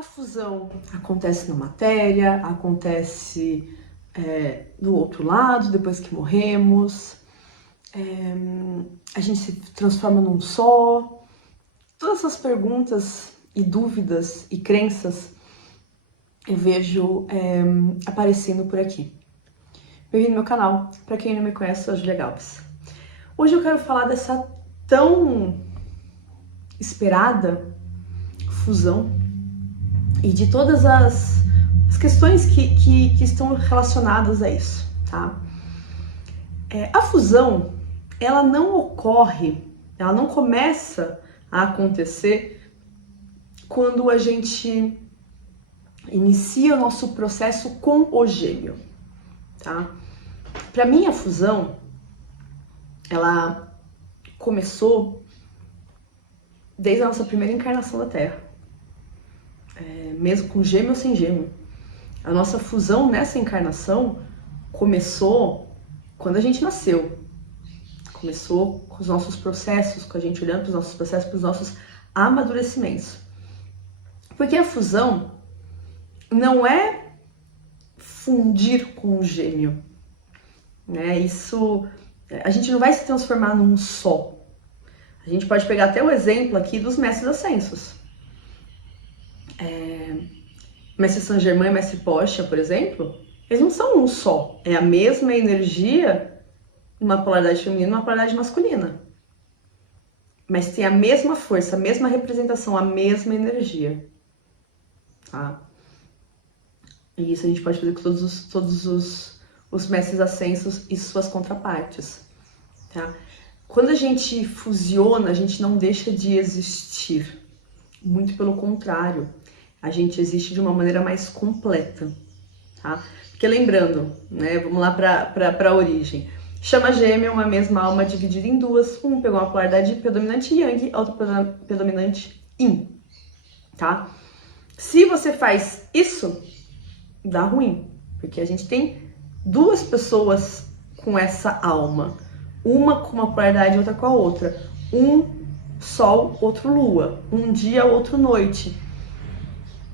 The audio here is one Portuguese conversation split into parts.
A fusão acontece na matéria, acontece do outro lado, depois que morremos, a gente se transforma num só. Todas essas perguntas e dúvidas e crenças eu vejo aparecendo por aqui. Bem-vindo ao meu canal. Para quem não me conhece, eu sou a Julia Galvez. Hoje eu quero falar dessa tão esperada fusão e de todas as questões que estão relacionadas a isso, tá? A fusão, ela não ocorre, ela não começa a acontecer quando a gente inicia o nosso processo com o gêmeo, tá? Para mim, a fusão, ela começou desde a nossa primeira encarnação da Terra. Mesmo com gêmeo ou sem gêmeo. A nossa fusão nessa encarnação começou quando a gente nasceu. Começou com os nossos processos, com a gente olhando para os nossos processos, para os nossos amadurecimentos. Porque a fusão não é fundir com o gêmeo, né? Isso, a gente não vai se transformar num só. A gente pode pegar até o exemplo aqui dos mestres ascensos. Mestre Saint Germain e Mestre Posha, por exemplo, eles não são um só. É a mesma energia numa polaridade feminina e numa polaridade masculina. Mas tem a mesma força, a mesma representação, a mesma energia. Tá? E isso a gente pode fazer com todos os mestres ascensos e suas contrapartes. Tá? Quando a gente fusiona, a gente não deixa de existir. Muito pelo contrário. A gente existe de uma maneira mais completa, tá? Porque lembrando, né, vamos lá para a origem. Chama gêmea uma mesma alma dividida em duas. Um pegou uma polaridade predominante Yang, outro predominante Yin, tá? Se você faz isso, dá ruim, porque a gente tem duas pessoas com essa alma. Uma com uma polaridade, outra com a outra. Um sol, outro lua. Um dia, outro noite.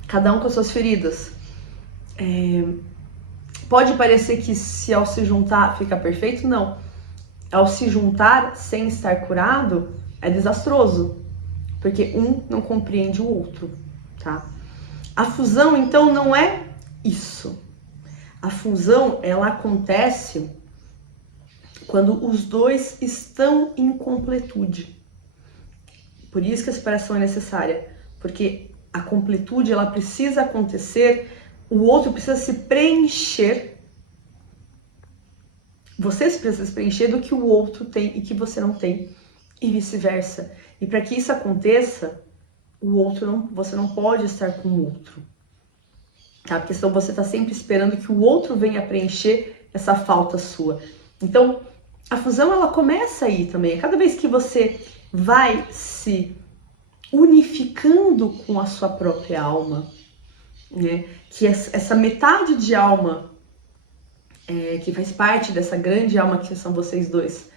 Cada um com as suas feridas. Pode parecer que se ao se juntar fica perfeito? Não. Ao se juntar sem estar curado, é desastroso. Porque um não compreende o outro, tá? A fusão, então, não é isso. A fusão, ela acontece quando os dois estão em completude. Por isso que a separação é necessária. Porque a completude, ela precisa acontecer, o outro precisa se preencher. Você precisa se preencher do que o outro tem e que você não tem, e vice-versa. E para que isso aconteça, você não pode estar com o outro. Tá? Porque senão você está sempre esperando que o outro venha preencher essa falta sua. Então, a fusão, ela começa aí também. Cada vez que você vai se unificando com a sua própria alma, né? Que essa metade de alma que faz parte dessa grande alma que são vocês dois,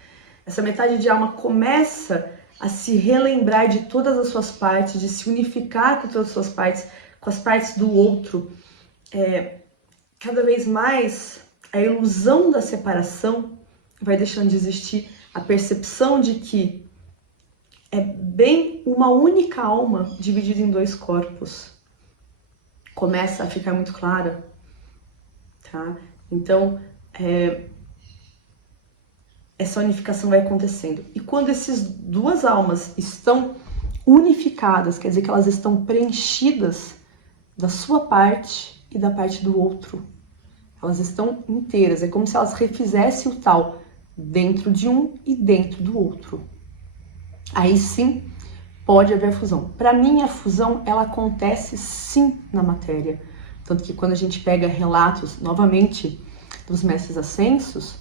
essa metade de alma começa a se relembrar de todas as suas partes, de se unificar com todas as suas partes, com as partes do outro. Cada vez mais a ilusão da separação vai deixando de existir, a percepção de que é bem uma única alma dividida em dois corpos. Começa a ficar muito clara, tá? Então, essa unificação vai acontecendo. E quando essas duas almas estão unificadas, quer dizer que elas estão preenchidas da sua parte e da parte do outro. Elas estão inteiras, é como se elas refizessem o tal dentro de um e dentro do outro. Aí sim pode haver fusão. Para mim, a fusão, ela acontece sim na matéria. Tanto que quando a gente pega relatos, novamente, dos mestres ascensos,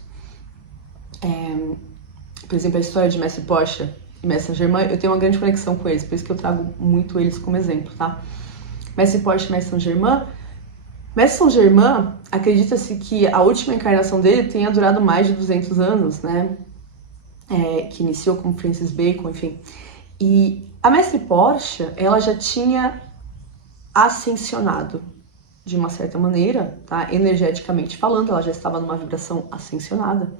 por exemplo, a história de Mestre Posha e Mestre Saint Germain, eu tenho uma grande conexão com eles, por isso que eu trago muito eles como exemplo, tá? Mestre Posha e Mestre Saint Germain. Mestre Saint Germain, acredita-se que a última encarnação dele tenha durado mais de 200 anos, né? Que iniciou como Francis Bacon, enfim. E a Mestre Posha, ela já tinha ascensionado de uma certa maneira, tá? Energeticamente falando, ela já estava numa vibração ascensionada.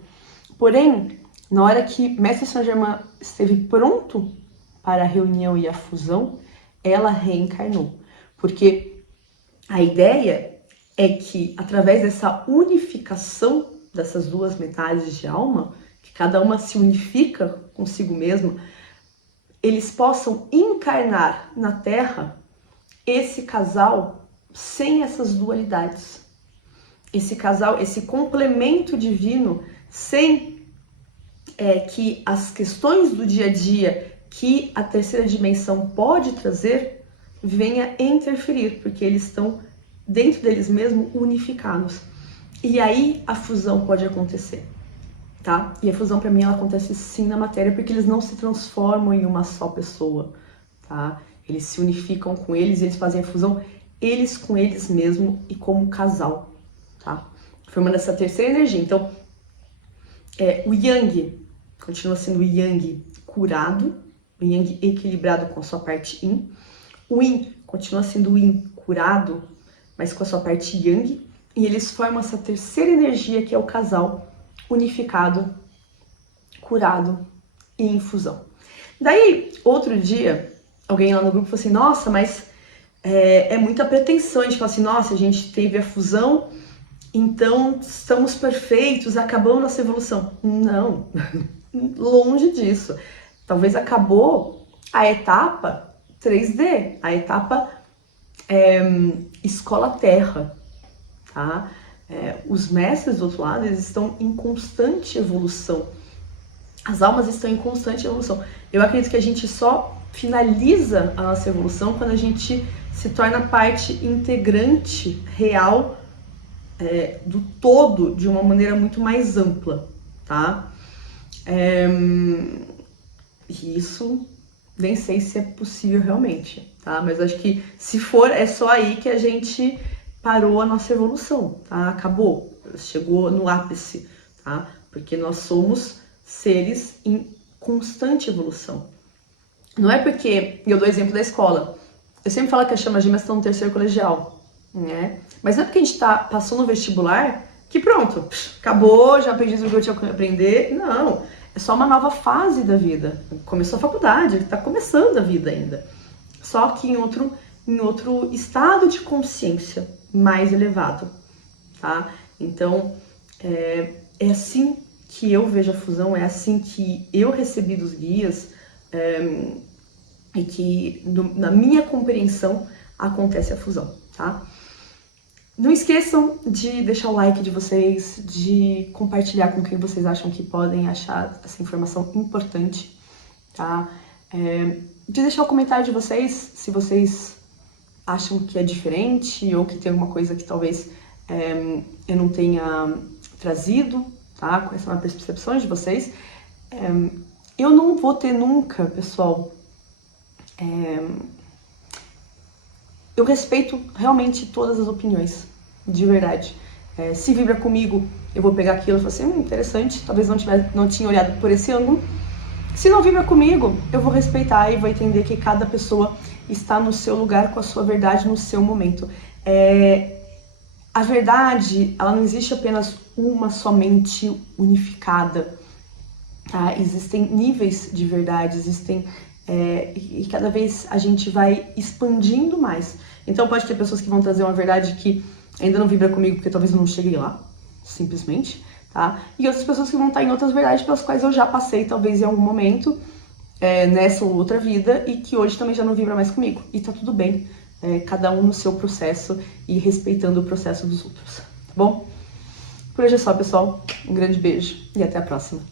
Porém, na hora que Mestre Saint-Germain esteve pronto para a reunião e a fusão, ela reencarnou. Porque a ideia é que, através dessa unificação dessas duas metades de alma, que cada uma se unifica consigo mesma, eles possam encarnar na Terra esse casal sem essas dualidades. Esse casal, esse complemento divino, sem que as questões do dia a dia que a terceira dimensão pode trazer venha interferir, porque eles estão dentro deles mesmos unificados. E aí a fusão pode acontecer, tá? E a fusão para mim ela acontece sim na matéria, porque eles não se transformam em uma só pessoa, tá? Eles se unificam com eles, eles fazem a fusão eles com eles mesmos e como casal, tá? Formando essa terceira energia. Então, o Yang continua sendo o Yang curado, o Yang equilibrado com a sua parte Yin. O Yin continua sendo o Yin curado, mas com a sua parte Yang. E eles formam essa terceira energia que é o casal unificado, curado e em fusão. Daí, outro dia, alguém lá no grupo falou assim, nossa, mas é muita pretensão. A gente fala assim, nossa, a gente teve a fusão, então estamos perfeitos, acabamos nossa evolução. Não, longe disso. Talvez acabou a etapa 3D, a etapa escola-terra, tá? Os mestres do outro lado, eles estão em constante evolução. As almas estão em constante evolução. Eu acredito que a gente só finaliza a nossa evolução quando a gente se torna parte integrante real do todo de uma maneira muito mais ampla, tá? E isso nem sei se é possível realmente, tá? Mas acho que se for, é só aí que a gente parou a nossa evolução, tá? Acabou, chegou no ápice, tá? Porque nós somos seres em constante evolução. Não é porque, eu dou exemplo da escola, eu sempre falo que as chamas gêmeas estão no terceiro colegial, né? Mas não é porque a gente passou no vestibular que pronto, acabou, já aprendi tudo que eu tinha que aprender. Não, é só uma nova fase da vida. Começou a faculdade, está começando a vida ainda. Só que em outro estado de consciência mais elevado, tá? Então, é assim que eu vejo a fusão, é assim que eu recebi dos guias, e que na minha compreensão acontece a fusão, tá? Não esqueçam de deixar o like de vocês, de compartilhar com quem vocês acham que podem achar essa informação importante, tá? De deixar o comentário de vocês, se vocês acham que é diferente ou que tem alguma coisa que talvez eu não tenha trazido, tá? Com essa percepção de vocês. Eu não vou ter nunca, pessoal, eu respeito realmente todas as opiniões, de verdade. Se vibra comigo, eu vou pegar aquilo e falar assim, interessante, talvez não tinha olhado por esse ângulo. Se não vibra comigo, eu vou respeitar e vou entender que cada pessoa está no seu lugar com a sua verdade no seu momento. A verdade, ela não existe apenas uma somente unificada, tá? Existem níveis de verdade, e cada vez a gente vai expandindo mais. Então pode ter pessoas que vão trazer uma verdade que ainda não vibra comigo, porque talvez eu não cheguei lá, simplesmente, tá? E outras pessoas que vão estar em outras verdades pelas quais eu já passei, talvez em algum momento, nessa ou outra vida, e que hoje também já não vibra mais comigo. E tá tudo bem, cada um no seu processo e respeitando o processo dos outros, tá bom? Por hoje é só, pessoal. Um grande beijo e até a próxima.